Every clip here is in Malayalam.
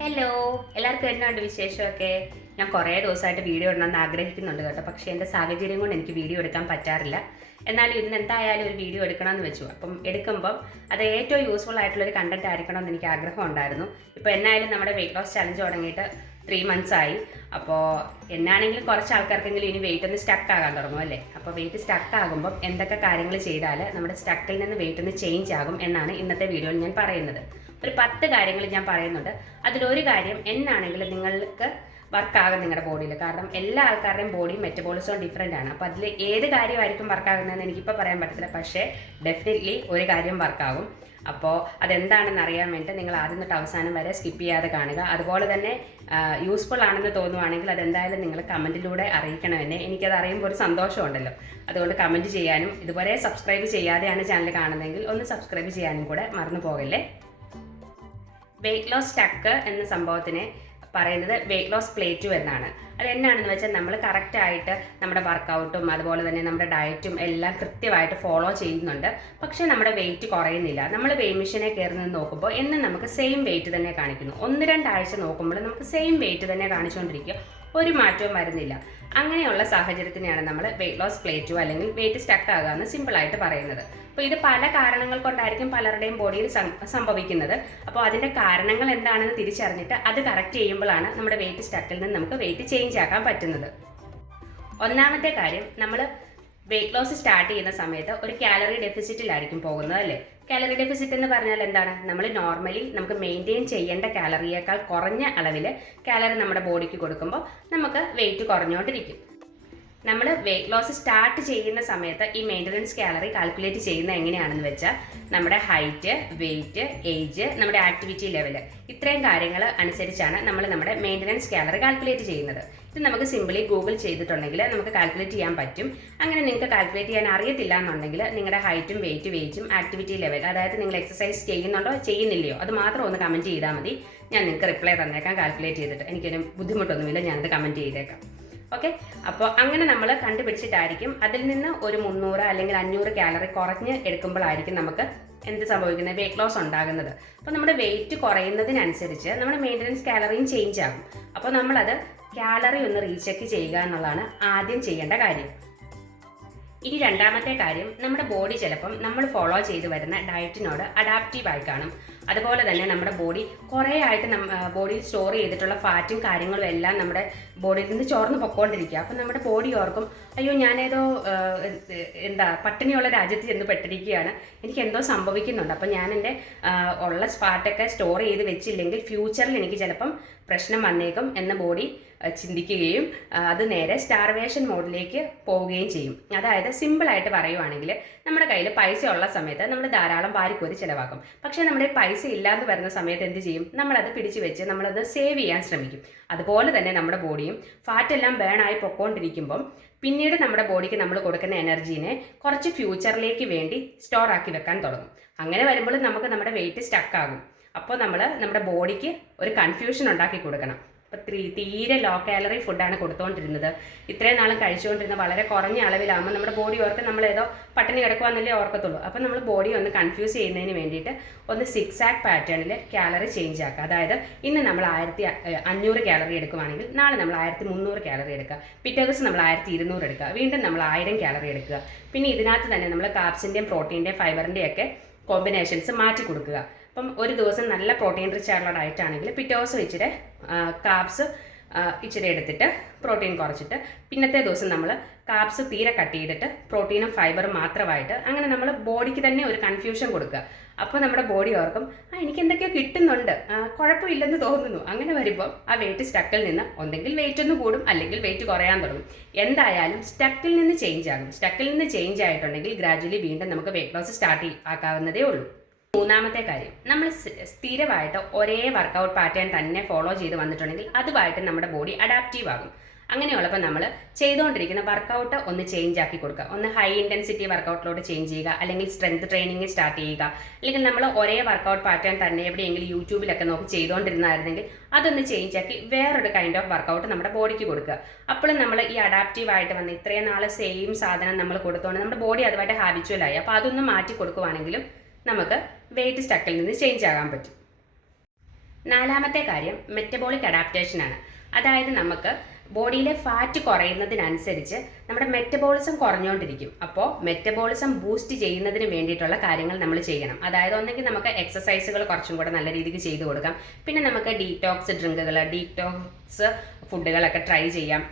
ഹലോ എല്ലാവർക്കും എന്നാണ്ട് വിശേഷമൊക്കെ? ഞാൻ കുറേ ദിവസമായിട്ട് വീഡിയോ ഇടണമെന്ന് ആഗ്രഹിക്കുന്നുണ്ട് കേട്ടോ. പക്ഷേ എന്റെ സാഹചര്യം കൊണ്ട് എനിക്ക് വീഡിയോ എടുക്കാൻ പറ്റാറില്ല. എന്നാലും ഇന്ന് എന്തായാലും ഒരു വീഡിയോ എടുക്കണമെന്ന് വെച്ചു. അപ്പം എടുക്കുമ്പം അത് ഏറ്റവും യൂസ്ഫുൾ ആയിട്ടുള്ള ഒരു കണ്ടന്റ് ആയിരിക്കണം എന്ന് എനിക്ക് ആഗ്രഹം ഉണ്ടായിരുന്നു. ഇപ്പോൾ എന്നായാലും നമ്മുടെ വെയിറ്റ് ലോസ് ചലഞ്ച് തുടങ്ങിയിട്ട് ത്രീ മന്ത്സ് ആയി. അപ്പോൾ എന്നാണെങ്കിലും കുറച്ച് ആൾക്കാർക്കെങ്കിലും ഇനി വെയിറ്റ് ഒന്ന് സ്റ്റക്ക് ആകാൻ തുടങ്ങും അല്ലേ? അപ്പോൾ വെയിറ്റ് സ്റ്റക്ക് ആകുമ്പോൾ എന്തൊക്കെ കാര്യങ്ങൾ ചെയ്താൽ നമ്മുടെ സ്റ്റക്കിൽ നിന്ന് വെയിറ്റ് ഒന്ന് ചേഞ്ച് ആകും എന്നാണ് ഇന്നത്തെ വീഡിയോയിൽ ഞാൻ പറയുന്നത്. ഒരു പത്ത് കാര്യങ്ങൾ ഞാൻ പറയുന്നുണ്ട്. അതിലൊരു കാര്യം എന്നാണെങ്കിലും നിങ്ങൾക്ക് വർക്കാകും നിങ്ങളുടെ ബോഡിയിൽ കാരണം എല്ലാ ആൾക്കാരുടെയും ബോഡി മെറ്റബോളിസവും ഡിഫറെന്റ് ആണ്. അപ്പോൾ അതിൽ ഏത് കാര്യമായിരിക്കും വർക്കാകുന്നതെന്ന് എനിക്കിപ്പോൾ പറയാൻ പറ്റത്തില്ല. പക്ഷേ ഡെഫിനറ്റ്ലി ഒരു കാര്യം വർക്കാകും അപ്പോൾ അതെന്താണെന്ന് അറിയാൻ വേണ്ടി നിങ്ങൾ ആദ്യം തൊട്ട് അവസാനം വരെ സ്കിപ്പ് ചെയ്യാതെ കാണുക. അതുപോലെ തന്നെ യൂസ്ഫുൾ ആണെന്ന് തോന്നുവാണെങ്കിൽ അതെന്തായാലും നിങ്ങൾ കമന്റിലൂടെ അറിയിക്കണം എന്നെ എനിക്കത് അറിയുമ്പോൾ ഒരു സന്തോഷമുണ്ടല്ലോ. അതുകൊണ്ട് കമന്റ് ചെയ്യാനും ഇതുപോലെ സബ്സ്ക്രൈബ് ചെയ്യാതെയാണ് ചാനൽ കാണുന്നതെങ്കിൽ ഒന്ന് സബ്സ്ക്രൈബ് ചെയ്യാനും കൂടെ മറന്നു പോകല്ലേ? വെയിറ്റ് ലോസ് ടക്ക് എന്ന സംഭവത്തിനെ പറയുന്നത് വെയിറ്റ് ലോസ് പ്ലേറ്റു എന്നാണ്. അത് എന്നാണെന്ന് വെച്ചാൽ നമ്മൾ കറക്റ്റായിട്ട് നമ്മുടെ വർക്കൗട്ടും അതുപോലെ തന്നെ നമ്മുടെ ഡയറ്റും എല്ലാം കൃത്യമായിട്ട് ഫോളോ ചെയ്യുന്നുണ്ട്. പക്ഷേ നമ്മുടെ വെയിറ്റ് കുറയുന്നില്ല. നമ്മൾ വെയിറ്റ് മെഷീനെ കയറുന്നത് നോക്കുമ്പോൾ എന്നും നമുക്ക് സെയിം വെയിറ്റ് തന്നെ കാണിക്കുന്നു. ഒന്ന് രണ്ടാഴ്ച നോക്കുമ്പോൾ നമുക്ക് സെയിം വെയിറ്റ് തന്നെ കാണിച്ചുകൊണ്ടിരിക്കുക. ഒരു മാറ്റവും വരുന്നില്ല. അങ്ങനെയുള്ള സാഹചര്യത്തിനെയാണ് നമ്മൾ വെയിറ്റ് ലോസ് പ്ലേറ്റോ അല്ലെങ്കിൽ വെയിറ്റ് സ്റ്റക്ക് എന്ന് സിമ്പിളായിട്ട് പറയുന്നത്. അപ്പോൾ ഇത് പല കാരണങ്ങൾ കൊണ്ടായിരിക്കും പലരുടെയും ബോഡിയിൽ സംഭവിക്കുന്നത്. അപ്പോൾ അതിന്റെ കാരണങ്ങൾ എന്താണെന്ന് തിരിച്ചറിഞ്ഞിട്ട് അത് കറക്റ്റ് ചെയ്യുമ്പോഴാണ് നമ്മുടെ വെയിറ്റ് സ്റ്റക്കിൽ നിന്ന് നമുക്ക് വെയിറ്റ് ചേഞ്ച് ആക്കാൻ പറ്റുന്നത്. ഒന്നാമത്തെ കാര്യം നമ്മൾ വെയിറ്റ് ലോസ് സ്റ്റാർട്ട് ചെയ്യുന്ന സമയത്ത് ഒരു കാലറി ഡെഫിസിറ്റിലായിരിക്കും പോകുന്നത് അല്ലേ? കാലറി ഡെഫിസിറ്റ് എന്ന് പറഞ്ഞാൽ എന്താണ്? നമ്മൾ നോർമലി നമുക്ക് മെയിന്റെയിൻ ചെയ്യേണ്ട കാലറിയേക്കാൾ കുറഞ്ഞ അളവിൽ കാലറി നമ്മുടെ ബോഡിക്ക് കൊടുക്കുമ്പോൾ നമുക്ക് വെയിറ്റ് കുറഞ്ഞുകൊണ്ടിരിക്കും. നമ്മൾ വെയിറ്റ് ലോസ് സ്റ്റാർട്ട് ചെയ്യുന്ന സമയത്ത് ഈ മെയിന്റനൻസ് കാലറി കാൽക്കുലേറ്റ് ചെയ്യുന്ന എങ്ങനെയാണെന്ന് വെച്ചാൽ നമ്മുടെ ഹൈറ്റ് വെയിറ്റ് ഏജ് നമ്മുടെ ആക്ടിവിറ്റി ലെവൽ ഇത്രയും കാര്യങ്ങൾ അനുസരിച്ചാണ് നമ്മൾ നമ്മുടെ മെയിന്റനൻസ് കാലറി കാൽക്കുലേറ്റ് ചെയ്യുന്നത്. ഇത് നമുക്ക് സിമ്പിളി ഗൂഗിൾ ചെയ്തിട്ടുണ്ടെങ്കിൽ നമുക്ക് കാൽക്കുലേറ്റ് ചെയ്യാൻ പറ്റും. അങ്ങനെ നിങ്ങൾക്ക് കാൽക്കുലേറ്റ് ചെയ്യാൻ അറിയത്തില്ല എന്നുണ്ടെങ്കിൽ നിങ്ങളുടെ ഹൈറ്റും വെയിറ്റ് വെയിറ്റും ആക്ടിവിറ്റി ലെവൽ അതായത് നിങ്ങൾ എക്സസൈസ് ചെയ്യുന്നുണ്ടോ ചെയ്യുന്നില്ലയോ അത് മാത്രം ഒന്ന് കമന്റ് ചെയ്താൽ മതി. ഞാൻ നിങ്ങൾക്ക് റിപ്ലൈ തന്നേക്കാം കാൽക്കുലേറ്റ് ചെയ്തിട്ട്. എനിക്കൊരു ബുദ്ധിമുട്ടൊന്നുമില്ല ഞാനത് കമന്റ് ചെയ്തേക്കാം. ഓക്കെ അപ്പോൾ അങ്ങനെ നമ്മൾ കണ്ടുപിടിച്ചിട്ടായിരിക്കും. അതിൽ നിന്ന് ഒരു മുന്നൂറ് അല്ലെങ്കിൽ അഞ്ഞൂറ് കാലറി കുറഞ്ഞ് എടുക്കുമ്പോഴായിരിക്കും നമുക്ക് എന്ത് സംഭവിക്കുന്നത്? വെയിറ്റ് ലോസ് ഉണ്ടാകുന്നത്. അപ്പോൾ നമ്മുടെ വെയിറ്റ് കുറയുന്നതിനനുസരിച്ച് നമ്മുടെ മെയിന്റനൻസ് കാലറിയും ചേഞ്ച് ആകും. അപ്പോൾ നമ്മളത് കാലറി ഒന്ന് റീചെക്ക് ചെയ്യുക എന്നുള്ളതാണ് ആദ്യം ചെയ്യേണ്ട കാര്യം. ഇനി രണ്ടാമത്തെ കാര്യം നമ്മുടെ ബോഡി ചിലപ്പം നമ്മൾ ഫോളോ ചെയ്തു വരുന്ന ഡയറ്റിനോട് അഡാപ്റ്റീവ് ആയി കാണും. അതുപോലെ തന്നെ നമ്മുടെ ബോഡി കുറേ ആയിട്ട് ബോഡിയിൽ സ്റ്റോർ ചെയ്തിട്ടുള്ള ഫാറ്റും കാര്യങ്ങളും എല്ലാം നമ്മുടെ ബോഡിയിൽ നിന്ന് ചോർന്ന് പൊക്കോണ്ടിരിക്കുക. അപ്പം നമ്മുടെ ബോഡി ഓർക്കും അയ്യോ ഞാനേതോ എന്താ പട്ടിണിയുള്ള രാജ്യത്ത് ചെന്ന് പെട്ടിരിക്കുകയാണ്. എനിക്ക് എന്തോ സംഭവിക്കുന്നുണ്ട്. അപ്പം ഞാൻ എന്റെ ഉള്ള ഫാറ്റൊക്കെ സ്റ്റോർ ചെയ്ത് വെച്ചില്ലെങ്കിൽ ഫ്യൂച്ചറിൽ എനിക്ക് ചിലപ്പം പ്രശ്നം വന്നേക്കും എന്ന ബോഡി ചിന്തിക്കുകയും അത് നേരെ സ്റ്റാർവേഷൻ മോഡിലേക്ക് പോവുകയും ചെയ്യും. അതായത് സിമ്പിളായിട്ട് പറയുവാണെങ്കിൽ നമ്മുടെ കയ്യിൽ പൈസ ഉള്ള സമയത്ത് നമ്മൾ ധാരാളം വാരിക്കോരി ചിലവാക്കും. പക്ഷേ നമ്മുടെ പൈസ ഇല്ലാതെ വരുന്ന സമയത്ത് എന്ത് ചെയ്യും? നമ്മളത് പിടിച്ചു വെച്ച് നമ്മളത് സേവ് ചെയ്യാൻ ശ്രമിക്കും. അതുപോലെ തന്നെ നമ്മുടെ ബോഡിയും ഫാറ്റെല്ലാം ബേൺ ആയി പൊക്കോണ്ടിരിക്കുമ്പം പിന്നീട് നമ്മുടെ ബോഡിക്ക് നമ്മൾ കൊടുക്കുന്ന എനർജീനെ കുറച്ച് ഫ്യൂച്ചറിലേക്ക് വേണ്ടി സ്റ്റോർ ആക്കി വെക്കാൻ തുടങ്ങും. അങ്ങനെ വരുമ്പോൾ നമുക്ക് നമ്മുടെ വെയിറ്റ് സ്റ്റക്കാകും അപ്പോൾ നമ്മൾ നമ്മുടെ ബോഡിക്ക് ഒരു കൺഫ്യൂഷൻ ഉണ്ടാക്കി കൊടുക്കണം. അപ്പോൾ ത്രീ ലോ കാലറി ഫുഡാണ് കൊടുത്തുകൊണ്ടിരുന്നത് ഇത്രയും നാളും കഴിച്ചുകൊണ്ടിരുന്ന വളരെ കുറഞ്ഞ അളവിലാകുമ്പോൾ നമ്മുടെ ബോഡി ഓർക്ക് നമ്മൾ ഏതോ പട്ടിണി കിടക്കുവാന്നല്ലേ ഓർക്കത്തുള്ളൂ. അപ്പം നമ്മൾ ബോഡി ഒന്ന് കൺഫ്യൂസ് ചെയ്യുന്നതിന് വേണ്ടിയിട്ട് ഒന്ന് സിക്സ് ആക്ക് പാറ്റേണിൽ കാലറി ചേഞ്ച് ആക്കുക. അതായത് ഇന്ന് നമ്മൾ ആയിരത്തി അഞ്ഞൂറ് കാലറി എടുക്കുവാണെങ്കിൽ നാളെ നമ്മൾ ആയിരത്തി മുന്നൂറ് കാലറി എടുക്കുക. പിറ്റേ ദിവസം നമ്മൾ ആയിരത്തി ഇരുന്നൂറ് എടുക്കുക. വീണ്ടും നമ്മൾ ആയിരം കാലറി എടുക്കുക. പിന്നെ ഇതിനകത്ത് തന്നെ നമ്മൾ കാപ്സിന്റെയും പ്രോട്ടീന്റെയും ഫൈബറിന്റെയും ഒക്കെ കോമ്പിനേഷൻസ് മാറ്റി കൊടുക്കുക. അപ്പം ഒരു ദിവസം നല്ല പ്രോട്ടീൻ റിച്ച് ആയിട്ടുള്ള ഡയറ്റ് ആണെങ്കിൽ പിറ്റേ ദിവസം ഇച്ചിരി കാബ്സ് ഇച്ചിരി എടുത്തിട്ട് പ്രോട്ടീൻ കുറച്ചിട്ട് പിന്നത്തെ ദിവസം നമ്മൾ കാബ്സ് തീരെ കട്ട് ചെയ്തിട്ട് പ്രോട്ടീനും ഫൈബറും മാത്രമായിട്ട് അങ്ങനെ നമ്മൾ ബോഡിക്ക് തന്നെ ഒരു കൺഫ്യൂഷൻ കൊടുക്കുക. അപ്പോൾ നമ്മുടെ ബോഡി ഓർക്കും ആ എനിക്ക് എന്തൊക്കെയോ കിട്ടുന്നുണ്ട്. കുഴപ്പമില്ലെന്ന് തോന്നുന്നു. അങ്ങനെ വരുമ്പോൾ ആ വെയിറ്റ് സ്റ്റക്കിൽ നിന്ന് ഒന്നെങ്കിൽ വെയിറ്റ് ഒന്ന് കൂടും അല്ലെങ്കിൽ വെയിറ്റ് കുറയാൻ തുടങ്ങും. എന്തായാലും സ്റ്റക്കിൽ നിന്ന് ചേഞ്ച് ആകും. സ്റ്റക്കിൽ നിന്ന് ചേഞ്ച് ആയിട്ടുണ്ടെങ്കിൽ ഗ്രാജുവലി വീണ്ടും നമുക്ക് വെയിറ്റ് ലോസ് സ്റ്റാർട്ട് ആക്കാവുന്നതേ ഉള്ളൂ. മൂന്നാമത്തെ കാര്യം നമ്മൾ സ്ഥിരമായിട്ട് ഒരേ വർക്കൗട്ട് പാറ്റേൺ തന്നെ ഫോളോ ചെയ്ത് വന്നിട്ടുണ്ടെങ്കിൽ അതുമായിട്ട് നമ്മുടെ ബോഡി അഡാപ്റ്റീവ് ആകും. അങ്ങനെയുള്ളപ്പോൾ നമ്മൾ ചെയ്തുകൊണ്ടിരിക്കുന്ന വർക്കൗട്ട് ഒന്ന് ചേഞ്ച് ആക്കി കൊടുക്കുക. ഒന്ന് ഹൈ ഇന്റൻസിറ്റി വർക്കൗട്ടിലോട്ട് ചേഞ്ച് ചെയ്യുക അല്ലെങ്കിൽ സ്ട്രെങ്ത് ട്രെയിനിങ് സ്റ്റാർട്ട് ചെയ്യുക അല്ലെങ്കിൽ നമ്മൾ ഒരേ വർക്കൗട്ട് പാറ്റേൺ തന്നെ എവിടെയെങ്കിലും യൂട്യൂബിലൊക്കെ നോക്കി ചെയ്തുകൊണ്ടിരുന്നായിരുന്നെങ്കിൽ അതൊന്ന് ചേഞ്ച് ആക്കി വേറൊരു കൈൻഡ് ഓഫ് വർക്കൗട്ട് നമ്മുടെ ബോഡിക്ക് കൊടുക്കുക. അപ്പോഴും നമ്മൾ ഈ അഡാപ്റ്റീവ് ആയിട്ട് വന്ന് ഇത്രയും നാൾ സെയിം സാധനം നമ്മൾ കൊടുത്തുകൊണ്ട് നമ്മുടെ ബോഡി അതുമായിട്ട് ഹാബിച്വലായി അപ്പോൾ അതൊന്ന് മാറ്റി കൊടുക്കുവാണെങ്കിലും നമുക്ക് വെയിറ്റ് സ്റ്റക്കിൽ നിന്ന് ചേഞ്ച് ആകാൻ പറ്റും. നാലാമത്തെ കാര്യം മെറ്റബോളിക് അഡാപ്റ്റേഷൻ ആണ്. അതായത് നമുക്ക് ബോഡിയിലെ ഫാറ്റ് കുറയുന്നതിനനുസരിച്ച് നമ്മുടെ മെറ്റബോളിസം കുറഞ്ഞുകൊണ്ടിരിക്കും. അപ്പോൾ മെറ്റബോളിസം ബൂസ്റ്റ് ചെയ്യുന്നതിന് വേണ്ടിയിട്ടുള്ള കാര്യങ്ങൾ നമ്മൾ ചെയ്യണം. അതായത് ഒന്നെങ്കിൽ നമുക്ക് എക്സസൈസുകൾ കുറച്ചും കൂടെ നല്ല രീതിക്ക് ചെയ്തു കൊടുക്കാം. പിന്നെ നമുക്ക് ഡീറ്റോക്സ് ഡ്രിങ്കുകൾ ഡീറ്റോക്സ് ഫുഡുകളൊക്കെ ട്രൈ ചെയ്യാം.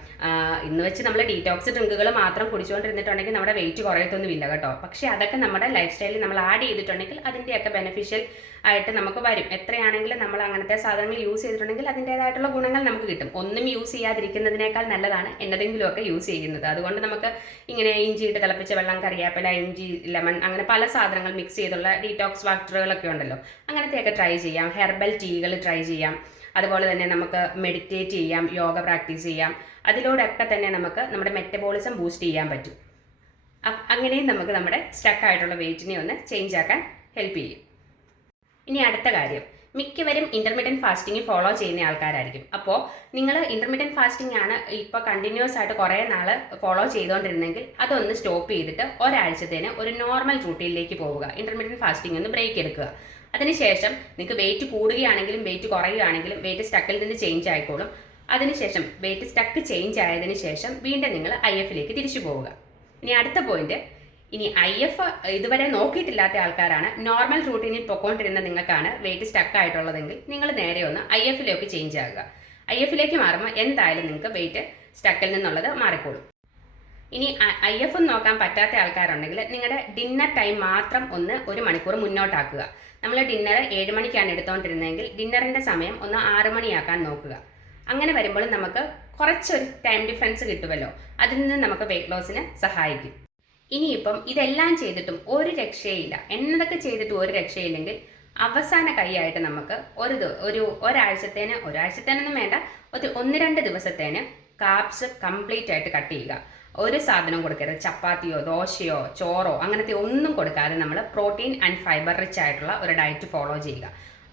ഇന്ന് വെച്ച് നമ്മൾ ഡീറ്റോക്സ് ഡ്രിങ്കുകൾ മാത്രം കുടിച്ചുകൊണ്ടിരുന്നിട്ടുണ്ടെങ്കിൽ നമ്മുടെ വെയിറ്റ് കുറയത്തൊന്നുമില്ല കേട്ടോ. പക്ഷേ അതൊക്കെ നമ്മുടെ ലൈഫ് സ്റ്റൈലിൽ നമ്മൾ ആഡ് ചെയ്തിട്ടുണ്ടെങ്കിൽ അതിന്റെയൊക്കെ ബെനിഫിഷ്യൽ ആയിട്ട് നമുക്ക് വരും. എത്രയാണെങ്കിലും നമ്മൾ അങ്ങനത്തെ സാധനങ്ങൾ യൂസ് ചെയ്തിട്ടുണ്ടെങ്കിൽ അതിന്റേതായിട്ടുള്ള ഗുണങ്ങൾ നമുക്ക് കിട്ടും. ഒന്നും യൂസ് ചെയ്യാതിരിക്കുന്നതിനേക്കാൾ നല്ലതാണ് എന്നതെങ്കിലുമൊക്കെ യൂസ് ചെയ്യുന്നത്. അതുകൊണ്ട് നമുക്ക് ഇങ്ങനെ ഇഞ്ചി ഇട്ട് തിളപ്പിച്ച വെള്ളം കറിയാപ്പില ഇഞ്ചി ലെമൺ അങ്ങനെ പല സാധനങ്ങൾ മിക്സ് ചെയ്തുള്ള ഡീറ്റോക്സ് വാട്ടറുകളൊക്കെ ഉണ്ടല്ലോ. അങ്ങനത്തെയൊക്കെ ട്രൈ ചെയ്യാം. ഹെർബൽ ടീകൾ ട്രൈ ചെയ്യാം. അതുപോലെ തന്നെ നമുക്ക് മെഡിറ്റേറ്റ് ചെയ്യാം യോഗ പ്രാക്ടീസ് ചെയ്യാം. അതിലൂടെയൊക്കെ തന്നെ നമുക്ക് നമ്മുടെ മെറ്റബോളിസം ബൂസ്റ്റ് ചെയ്യാൻ പറ്റും. അങ്ങനെയും നമുക്ക് നമ്മുടെ സ്റ്റക്കായിട്ടുള്ള വെയിറ്റിനെ ഒന്ന് ചേഞ്ച് ആക്കാൻ ഹെൽപ്പ് ചെയ്യും. ഇനി അടുത്ത കാര്യം. മിക്കവരും ഇന്റർമീഡിയറ്റ് ഫാസ്റ്റിംഗ് ഫോളോ ചെയ്യുന്ന ആൾക്കാരായിരിക്കും. അപ്പോൾ നിങ്ങൾ ഇന്റർമീഡിയറ്റ് ഫാസ്റ്റിംഗ് ആണ് ഇപ്പോൾ കണ്ടിന്യൂസ് ആയിട്ട് കുറേ നാൾ ഫോളോ ചെയ്തുകൊണ്ടിരുന്നെങ്കിൽ അതൊന്ന് സ്റ്റോപ്പ് ചെയ്തിട്ട് ഒരാഴ്ചത്തേന് ഒരു നോർമൽ റൂട്ടീനിലേക്ക് പോവുക. ഇന്റർമീഡിയറ്റ് ഫാസ്റ്റിംഗ് ഒന്ന് ബ്രേക്ക് എടുക്കുക. അതിനുശേഷം നിങ്ങൾക്ക് വെയിറ്റ് കൂടുകയാണെങ്കിലും വെയിറ്റ് കുറയുകയാണെങ്കിലും വെയിറ്റ് സ്റ്റക്കിൽ നിന്ന് ചേഞ്ച് ആയിക്കോളും. അതിനുശേഷം വെയിറ്റ് സ്റ്റക്ക് ചേഞ്ച് ആയതിനു ശേഷം വീണ്ടും നിങ്ങൾ ഐ എഫിലേക്ക് തിരിച്ചു പോവുക. ഇനി അടുത്ത പോയിന്റ് ഇനി ഐ എഫ് ഇതുവരെ നോക്കിയിട്ടില്ലാത്ത ആൾക്കാരാണ്. നോർമൽ റൂട്ടീനിൽ പൊക്കോണ്ടിരുന്ന നിങ്ങൾക്കാണ് വെയിറ്റ് സ്റ്റക്ക് ആയിട്ടുള്ളതെങ്കിൽ നിങ്ങൾ നേരെ ഒന്ന് ഐ എഫിലേക്ക് ചേഞ്ച് ആകുക. ഐ എഫിലേക്ക് മാറുമ്പോൾ എന്തായാലും നിങ്ങൾക്ക് വെയിറ്റ് സ്റ്റക്കിൽ നിന്നുള്ളത് മാറിക്കോളും. ഇനി ഐ എഫ് നോക്കാൻ പറ്റാത്ത ആൾക്കാരുണ്ടെങ്കിൽ നിങ്ങളുടെ ഡിന്നർ ടൈം മാത്രം ഒന്ന് ഒരു മണിക്കൂർ മുന്നോട്ടാക്കുക. നമ്മൾ ഡിന്നർ ഏഴ് മണിക്കാണ് എടുത്തുകൊണ്ടിരുന്നതെങ്കിൽ ഡിന്നറിന്റെ സമയം ഒന്ന് ആറ് മണിയാക്കാൻ നോക്കുക. അങ്ങനെ വരുമ്പോൾ നമുക്ക് കുറച്ചൊരു ടൈം ഡിഫറൻസ് കിട്ടുമല്ലോ. അതിൽ നിന്ന് നമുക്ക് വെയിറ്റ് ലോസിന് സഹായിക്കും. ഇനിയിപ്പം ഇതെല്ലാം ചെയ്തിട്ടും ഒരു രക്ഷയില്ല. എന്നതൊക്കെ ചെയ്തിട്ടും ഒരു രക്ഷയില്ലെങ്കിൽ അവസാന കൈയായിട്ട് നമുക്ക് ഒരു ഒരു ഒരാഴ്ചത്തേന് ഒരാഴ്ചത്തേനൊന്നും വേണ്ട ഒരു ഒന്ന് രണ്ട് ദിവസത്തേന് കാപ്സ് കംപ്ലീറ്റ് ആയിട്ട് കട്ട് ചെയ്യുക. ഒരു സാധനം കൊടുക്കരുത്. ചപ്പാത്തിയോ ദോശയോ ചോറോ അങ്ങനത്തെ ഒന്നും കൊടുക്കാതെ നമ്മൾ പ്രോട്ടീൻ ആൻഡ് ഫൈബർ റിച്ച് ആയിട്ടുള്ള ഒരു ഡയറ്റ് ഫോളോ ചെയ്യുക.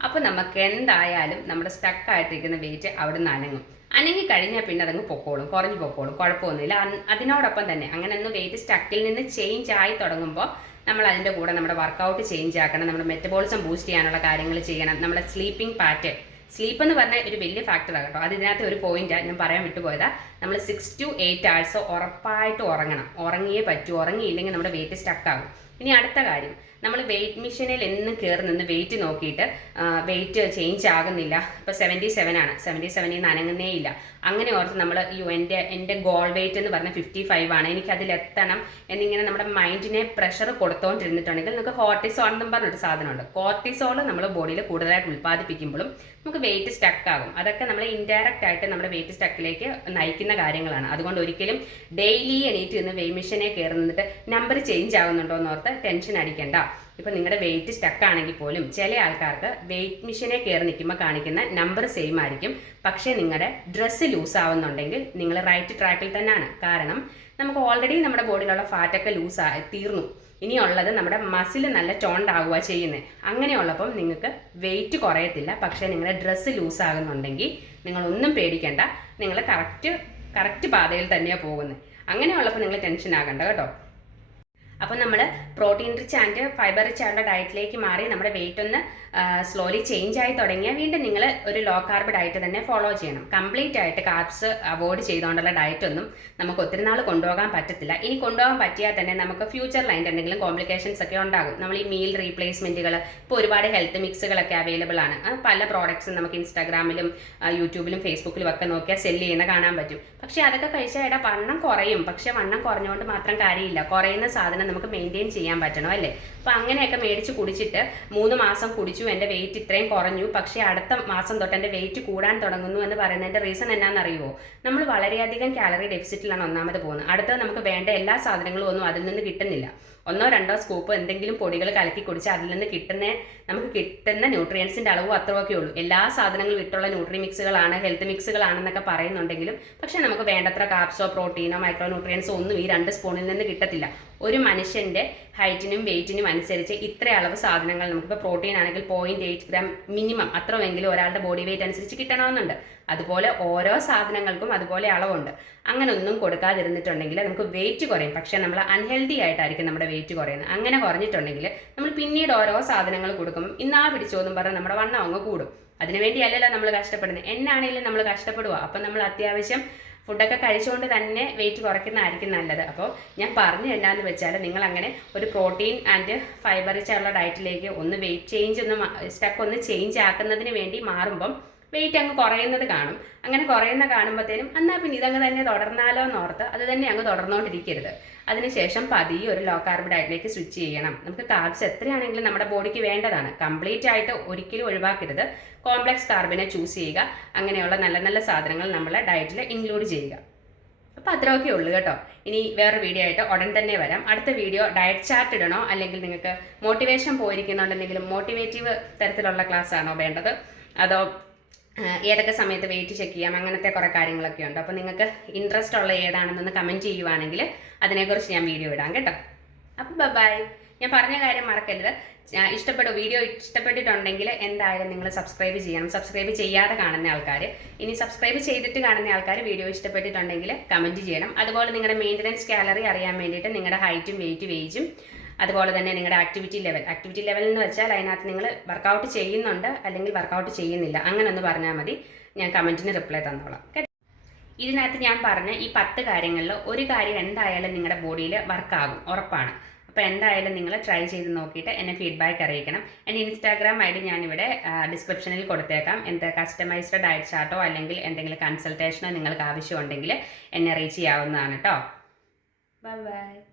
അപ്പോൾ നമുക്ക് എന്തായാലും നമ്മുടെ സ്റ്റക്ക് ആയിട്ടിരിക്കുന്ന വെയിറ്റ് അവിടെ നിന്ന് അനങ്ങും. അനങ്ങി കഴിഞ്ഞാൽ പിന്നെ അതങ്ങ് പൊക്കോളും കുറഞ്ഞു പൊക്കോളും കുഴപ്പമൊന്നുമില്ല. അതിനോടൊപ്പം തന്നെ അങ്ങനെ ഒന്ന് വെയിറ്റ് സ്റ്റക്കിൽ നിന്ന് ചേഞ്ച് ആയി തുടങ്ങുമ്പോൾ നമ്മൾ അതിന്റെ കൂടെ നമ്മുടെ വർക്കൗട്ട് ചേഞ്ച് ആക്കണം നമ്മുടെ മെറ്റബോളിസം ബൂസ്റ്റ് ചെയ്യാനുള്ള കാര്യങ്ങൾ ചെയ്യണം നമ്മുടെ സ്ലീപ്പിംഗ് പാറ്റേൺ സ്ലീപ്പ് എന്ന് പറഞ്ഞാൽ ഒരു വലിയ ഫാക്ടറാണ് കേട്ടോ. അത് ഇതിനകത്ത് ഒരു പോയിന്റാണ് ഞാൻ പറയാൻ വിട്ടുപോയതാ. നമ്മൾ സിക്സ് ടു എയ്റ്റ് ആഴ്സ് ഉറപ്പായിട്ട് ഉറങ്ങണം. ഉറങ്ങിയേ പറ്റൂ. ഉറങ്ങിയില്ലെങ്കിൽ നമ്മുടെ വെയിറ്റ് സ്റ്റക്കാകും ഇനി അടുത്ത കാര്യം. നമ്മൾ വെയിറ്റ് മെഷീനിൽ എന്നും കയറി നിന്ന് വെയിറ്റ് നോക്കിയിട്ട് വെയിറ്റ് ചേഞ്ച് ആകുന്നില്ല. ഇപ്പോൾ സെവന്റി സെവൻ ആണ്. സെവന്റി സെവനിൽ നിന്ന് അനങ്ങുന്നേ ഇല്ല. അങ്ങനെ ഓർത്ത് നമ്മൾ യു എന്റെ എന്റെ ഗോൾ വെയിറ്റ് എന്ന് പറഞ്ഞാൽ ഫിഫ്റ്റി ഫൈവ് ആണ്. എനിക്ക് അതിൽ എത്തണം എന്നിങ്ങനെ നമ്മുടെ മൈൻഡിനെ പ്രഷർ കൊടുത്തുകൊണ്ടിരുന്നിട്ടുണ്ടെങ്കിൽ നമുക്ക് കോർട്ടിസോൾ എന്നും പറഞ്ഞൊരു സാധനമുണ്ട്. കോർട്ടിസോൾ നമ്മൾ ബോഡിയിൽ കൂടുതലായിട്ട് ഉൽപ്പാദിപ്പിക്കുമ്പോഴും നമുക്ക് വെയിറ്റ് സ്റ്റക്ക് ആകും. അതൊക്കെ നമ്മൾ ഇൻഡയറക്റ്റ് ആയിട്ട് നമ്മുടെ വെയിറ്റ് സ്റ്റക്കിലേക്ക് നയിക്കുന്ന കാര്യങ്ങളാണ്. അതുകൊണ്ട് ഒരിക്കലും ഡെയിലി എണീറ്റ് നിന്ന് വെയ് മെഷീനെ കയറി നിന്നിട്ട് നമ്പർ ചേഞ്ച് ആകുന്നുണ്ടോ എന്ന് ഓർത്ത് ടെൻഷൻ അടിക്കണ്ട. ഇപ്പോൾ നിങ്ങളുടെ വെയിറ്റ് സ്റ്റക്ക് ആണെങ്കിൽ പോലും ചില ആൾക്കാർക്ക് വെയിറ്റ് മെഷീനെ കയറി നിൽക്കുമ്പോൾ കാണിക്കുന്ന നമ്പർ സെയിം ആയിരിക്കും. പക്ഷേ നിങ്ങളുടെ ഡ്രസ്സ് ലൂസ് ആവുന്നുണ്ടെങ്കിൽ നിങ്ങൾ റൈറ്റ് ട്രാക്കിൽ തന്നെയാണ് കാരണം നമുക്ക് ഓൾറെഡി നമ്മുടെ ബോഡിയിലുള്ള ഫാറ്റൊക്കെ ലൂസ് തീർന്നു. ഇനിയുള്ളത് നമ്മുടെ മസിൽ നല്ല ടോണ്ട് ആവുക ചെയ്യുന്നത് അങ്ങനെയുള്ളപ്പം നിങ്ങൾക്ക് വെയിറ്റ് കുറയത്തില്ല. പക്ഷേ നിങ്ങളുടെ ഡ്രസ്സ് ലൂസ് ആകുന്നുണ്ടെങ്കിൽ നിങ്ങളൊന്നും പേടിക്കേണ്ട. നിങ്ങൾ കറക്റ്റ് കറക്റ്റ് പാതയിൽ തന്നെയാണ് പോകുന്നത് അങ്ങനെയുള്ളപ്പോൾ നിങ്ങൾ ടെൻഷൻ ആകണ്ട കേട്ടോ. അപ്പോൾ നമ്മൾ protein rich and fibre rich ആയിട്ടുള്ള ഡയറ്റിലേക്ക് മാറി നമ്മുടെ വെയിറ്റ് ഒന്ന് സ്ലോലി ചേഞ്ച് ആയി തുടങ്ങിയാൽ വീണ്ടും നിങ്ങൾ ഒരു ലോ കാർബ് ഡയറ്റ് തന്നെ ഫോളോ ചെയ്യണം. കംപ്ലീറ്റ് ആയിട്ട് കാർബ്സ് അവോയ്ഡ് ചെയ്തുകൊണ്ടുള്ള ഡയറ്റ് ഒന്നും നമുക്ക് ഒത്തിരി നാൾ കൊണ്ടുപോകാൻ പറ്റത്തില്ല. ഇനി കൊണ്ടുപോകാൻ പറ്റിയാൽ തന്നെ നമുക്ക് ഫ്യൂച്ചറിൽ അതിന്റെ എന്തെങ്കിലും കോംപ്ലിക്കേഷൻസ് ഒക്കെ ഉണ്ടാകും. നമ്മൾ ഈ മീൽ റീപ്ലേസ്മെന്റുകൾ ഇപ്പോൾ ഒരുപാട് ഹെൽത്ത് മിക്സുകളൊക്കെ അവൈലബിൾ ആണ്. പല പ്രോഡക്ട്സും നമുക്ക് ഇൻസ്റ്റാഗ്രാമിലും യൂട്യൂബിലും ഫേസ്ബുക്കിലും ഒക്കെ നോക്കിയാൽ സെല്ല് ചെയ്യുന്ന കാണാൻ പറ്റും. പക്ഷേ അതൊക്കെ കഴിച്ചാൽ ഇടാ വണ്ണം കുറയും. പക്ഷേ വണ്ണം കുറഞ്ഞുകൊണ്ട് മാത്രം കാര്യമില്ല. കുറയുന്ന സാധനം നമുക്ക് മെയിന്റെയിൻ ചെയ്യാൻ പറ്റണം അല്ലേ? അപ്പോൾ അങ്ങനെയൊക്കെ മേടിച്ച് കുടിച്ചിട്ട് മൂന്ന് മാസം കുടിച്ചു എന്റെ വെയിറ്റ് ഇത്രയും കുറഞ്ഞു. പക്ഷേ അടുത്ത മാസം തൊട്ട് എന്റെ വെയിറ്റ് കൂടാൻ തുടങ്ങുന്നു എന്ന് പറയുന്നതിന്റെ റീസൺ എന്നാണെന്നറിയുമോ നമ്മൾ വളരെയധികം കാലറി ഡെഫിസിറ്റിലാണ് ഒന്നാമത് പോകുന്നത്. അടുത്തത് നമുക്ക് വേണ്ട എല്ലാ സാധനങ്ങളും ഒന്നും അതിൽ നിന്ന് കിട്ടുന്നില്ല. ഒന്നോ രണ്ടോ സ്കൂപ്പ് എന്തെങ്കിലും പൊടികൾ കലക്കി കുടിച്ച് അതിൽ നിന്ന് കിട്ടുന്ന നമുക്ക് കിട്ടുന്ന ന്യൂട്രിയൻസിന്റെ അളവ് അത്രയൊക്കെ ഉള്ളൂ. എല്ലാ സാധനങ്ങളും ഇട്ടുള്ള ന്യൂട്രി മിക്സുകളാണ് ഹെൽത്ത് മിക്സുകളാണെന്നൊക്കെ പറയുന്നുണ്ടെങ്കിലും പക്ഷേ നമുക്ക് വേണ്ടത്ര കാപ്സോ പ്രോട്ടീനോ മൈക്രോ ന്യൂട്രിയൻസോ ഒന്നും ഈ രണ്ട് സ്പൂണിൽ നിന്ന് കിട്ടത്തില്ല. ഒരു മനുഷ്യന്റെ ഹൈറ്റിനും വെയിറ്റിനും അനുസരിച്ച് ഇത്ര അളവ് സാധനങ്ങൾ നമുക്കിപ്പോൾ പ്രോട്ടീൻ ആണെങ്കിൽ പോയിന്റ് എയ്റ്റ് ഗ്രാം മിനിമം അത്രമെങ്കിലും ഒരാളുടെ ബോഡി വെയിറ്റ് അനുസരിച്ച് കിട്ടണമെന്നുണ്ട്. അതുപോലെ ഓരോ സാധനങ്ങൾക്കും അതുപോലെ അളവുണ്ട്. അങ്ങനെ ഒന്നും കൊടുക്കാതിരുന്നിട്ടുണ്ടെങ്കിൽ നമുക്ക് വെയിറ്റ് കുറയും. പക്ഷേ നമ്മൾ അൺഹെൽത്തി ആയിട്ടായിരിക്കും നമ്മുടെ വെയിറ്റ് കുറയുന്നത്. അങ്ങനെ കുറഞ്ഞിട്ടുണ്ടെങ്കിൽ നമ്മൾ പിന്നീട് ഓരോ സാധനങ്ങൾ കൊടുക്കും ഇന്നാ പിടിച്ചോ എന്നും പറഞ്ഞ് നമ്മുടെ വണ്ണം അങ്ങ് കൂടും. അതിനുവേണ്ടിയല്ലല്ലോ നമ്മൾ കഷ്ടപ്പെടുന്നത്. എന്നാണെങ്കിലും നമ്മൾ കഷ്ടപ്പെടുക അപ്പം നമ്മൾ അത്യാവശ്യം ഫുഡൊക്കെ കഴിച്ചുകൊണ്ട് തന്നെ വെയിറ്റ് കുറയ്ക്കുന്നതായിരിക്കും നല്ലത്. അപ്പോൾ ഞാൻ പറഞ്ഞു എന്നാന്ന് വെച്ചാൽ നിങ്ങൾ അങ്ങനെ ഒരു പ്രോട്ടീൻ ആൻഡ് ഫൈബർ റിച്ച് ഡയറ്റിലേക്ക് ഒന്ന് വെയിറ്റ് ചേഞ്ച് ഒന്ന് സ്റ്റെപ്പ് ഒന്ന് ചേഞ്ച് ആക്കുന്നതിന് വേണ്ടി മാറുമ്പം വെയിറ്റ് അങ്ങ് കുറയുന്നത് കാണും. അങ്ങനെ കുറയുന്ന കാണുമ്പോഴത്തേനും എന്നാൽ പിന്നെ ഇതങ്ങ് തന്നെ തുടർന്നാലോ എന്ന് ഓർത്ത് അത് തന്നെ അങ്ങ് തുടർന്നുകൊണ്ടിരിക്കരുത് അതിനുശേഷം പതിയെ ഒരു ലോ കാർബ് ഡയറ്റിലേക്ക് സ്വിച്ച് ചെയ്യണം. നമുക്ക് കാർബ്സ് എത്രയാണെങ്കിലും നമ്മുടെ ബോഡിക്ക് വേണ്ടതാണ്. കംപ്ലീറ്റ് ആയിട്ട് ഒരിക്കലും ഒഴിവാക്കരുത്. കോംപ്ലക്സ് കാർബിനെ ചൂസ് ചെയ്യുക. അങ്ങനെയുള്ള നല്ല നല്ല സാധനങ്ങൾ നമ്മളെ ഡയറ്റിൽ ഇൻക്ലൂഡ് ചെയ്യുക. അപ്പോൾ അത്രയൊക്കെ ഉള്ളൂ കേട്ടോ. ഇനി വേറൊരു വീഡിയോ ആയിട്ട് ഉടൻ തന്നെ വരാം. അടുത്ത വീഡിയോ ഡയറ്റ് ചാർട്ട് ഇടണോ? അല്ലെങ്കിൽ നിങ്ങൾക്ക് മോട്ടിവേഷൻ പോയിരിക്കുന്നുണ്ടെങ്കിലും മോട്ടിവേറ്റീവ് തരത്തിലുള്ള ക്ലാസ് ആണോ വേണ്ടത്? അതോ ഏതൊക്കെ സമയത്ത് വെയിറ്റ് ചെക്ക് ചെയ്യാം അങ്ങനത്തെ കുറേ കാര്യങ്ങളൊക്കെ ഉണ്ട്. അപ്പോൾ നിങ്ങൾക്ക് ഇൻട്രസ്റ്റ് ഉള്ള ഏതാണെന്നൊന്ന് കമന്റ് ചെയ്യുവാണെങ്കിൽ അതിനെക്കുറിച്ച് ഞാൻ വീഡിയോ ഇടാം കേട്ടോ. അപ്പോൾ ബൈ ഞാൻ പറഞ്ഞ കാര്യം മറക്കരുത്. ഇഷ്ടപ്പെടും വീഡിയോ ഇഷ്ടപ്പെട്ടിട്ടുണ്ടെങ്കിൽ എന്തായാലും നിങ്ങൾ സബ്സ്ക്രൈബ് ചെയ്യണം. സബ്സ്ക്രൈബ് ചെയ്യാതെ കാണുന്ന ആൾക്കാർ ഇനി സബ്സ്ക്രൈബ് ചെയ്തിട്ട് കാണുന്ന ആൾക്കാർ വീഡിയോ ഇഷ്ടപ്പെട്ടിട്ടുണ്ടെങ്കിൽ കമന്റ് ചെയ്യണം. അതുപോലെ നിങ്ങളുടെ മെയിന്റനൻസ് കാലറി അറിയാൻ വേണ്ടിയിട്ട് നിങ്ങളുടെ ഹൈറ്റും വെയിറ്റും ഏജും അതുപോലെ തന്നെ നിങ്ങളുടെ ആക്ടിവിറ്റി ലെവൽ ആക്ടിവിറ്റി ലെവൽ എന്ന് വെച്ചാൽ അതിനകത്ത് നിങ്ങൾ വർക്കൗട്ട് ചെയ്യുന്നുണ്ട് അല്ലെങ്കിൽ വർക്കൗട്ട് ചെയ്യുന്നില്ല. അങ്ങനെ ഒന്ന് പറഞ്ഞാൽ മതി. ഞാൻ കമന്റിന് റിപ്ലൈ തന്നോളാം. ഇതിനകത്ത് ഞാൻ പറഞ്ഞ ഈ പത്ത് കാര്യങ്ങളിൽ ഒരു കാര്യം എന്തായാലും നിങ്ങളുടെ ബോഡിയിൽ വർക്കാകും ഉറപ്പാണ്. അപ്പോൾ എന്തായാലും നിങ്ങൾ ട്രൈ ചെയ്ത് നോക്കിയിട്ട് എന്നെ ഫീഡ്ബാക്ക് അറിയിക്കണം. എന്റെ ഇൻസ്റ്റാഗ്രാം ഐ ഡി ഞാനിവിടെ ഡിസ്ക്രിപ്ഷനിൽ കൊടുത്തേക്കാം. എന്ത് കസ്റ്റമൈസ്ഡ് ഡയറ്റ് ചാർട്ടോ അല്ലെങ്കിൽ എന്തെങ്കിലും കൺസൾട്ടേഷനോ നിങ്ങൾക്ക് ആവശ്യമുണ്ടെങ്കിൽ എന്നെ റീച്ച് ചെയ്യാവുന്നതാണ് കേട്ടോ ബൈ ബൈ